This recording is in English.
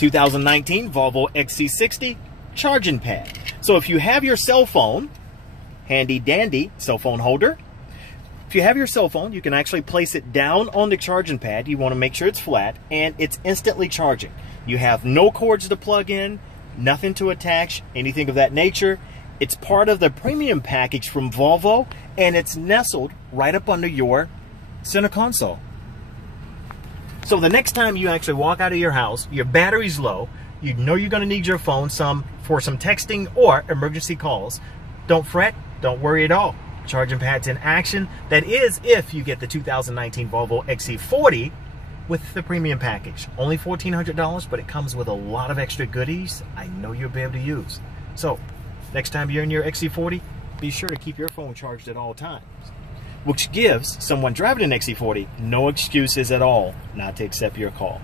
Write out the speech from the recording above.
2019 Volvo XC60 charging pad. So if you have your cell phone, handy dandy cell phone holder, if you have your cell phone, you can actually place it down on the charging pad. You want to make sure it's flat, and it's instantly charging. You have no cords to plug in, nothing to attach, anything of that nature. It's part of the premium package from Volvo, and it's nestled right up under your center console. So the next time you actually walk out of your house, your battery's low, you know you're going to need your phone for some texting or emergency calls. Don't fret, don't worry at all. Charging pad's in action. That is if you get the 2019 Volvo XC40 with the premium package. Only $1,400, but it comes with a lot of extra goodies I know you'll be able to use. So next time you're in your XC40, be sure to keep your phone charged at all times, which gives someone driving an XC40 no excuses at all not to accept your call.